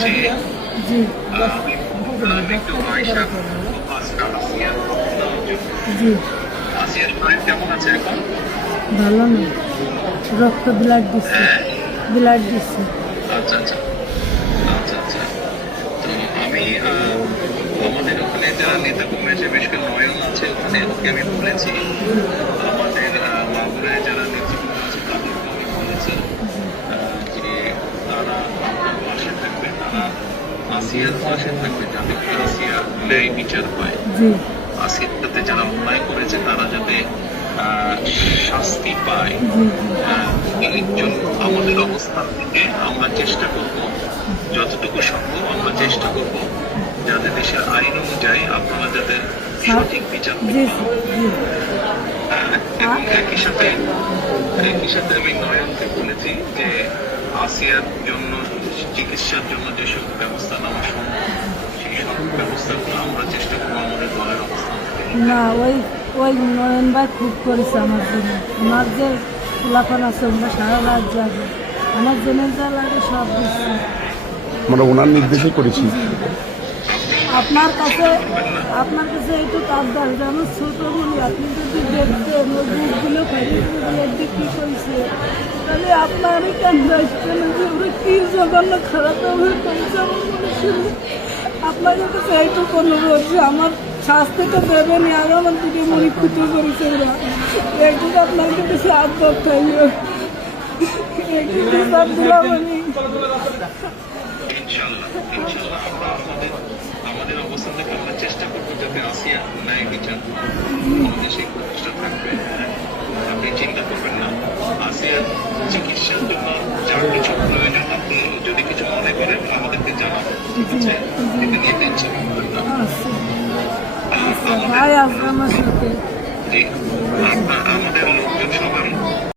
যে কেমন আছে এখন ভালো না রক্ত ব্লাড দিচ্ছে ব্লাড দিচ্ছে আচ্ছা আচ্ছা আচ্ছা আচ্ছা তো আমি আমাদের ওখানে যারা নেতা কর্মী আছে বেশ করে নয়ন আছে ওখানে ওকে আমি বলেছি আসিয়ার পাশে থাকবে যাতে আসিয়া ন্যায় বিচার পায়। জি। যারা অন্যায় করেছে তারা যাতে শাস্তি পায়। এর জন্য আমাদের অবস্থান থেকে আমরা চেষ্টা করব যতটুকু সম্ভব আমরা চেষ্টা করব যাতে দেশের আইন অনুযায়ী আপনারা যাতে সঠিক বিচার এবং একই সাথে একই সাথে আমি নয়নকে বলেছি যে আসিয়ার জন্য চিকিৎসার জন্য যেসব ব্যবস্থা নেওয়া সম্ভব সেই সব ব্যবস্থাগুলো আমরা চেষ্টা করব আমাদের দলের অবস্থান না ওই ওই নয়ন ভাই খুব করেছে আমার জন্য। আমার যে খোলাফান আছে সারা রাত যাবে আমার জন্য যা লাগে সব দিচ্ছে। আমরা ওনার নির্দেশে করেছি। আপনার কাছে আপনার কাছে একটু কাবদার যেমন ছোট বলি আপনি যদি বুকগুলো ফেরিগুলো বিক্রি করছে তাহলে আপনারই কেন আসছেন যে ওরা কি জঘন্য খারাপ ব্যবহার করেছে আমার আপনার কাছে এইটুকু অনুরোধ যে আমার শাস্তিটা দেবেনি আর আমার দিকে মনে ক্ষতি করেছে ওরা। একটু আপনার কাছে আমি থেকে আমরা চেষ্টা করব যাতে আসিয়া ন্যায় বিচার আমাদের সেই প্রচেষ্টা থাকবে। আছে এটা নিয়ে টেনশন করবেন না আমাদের লোকজন সবাই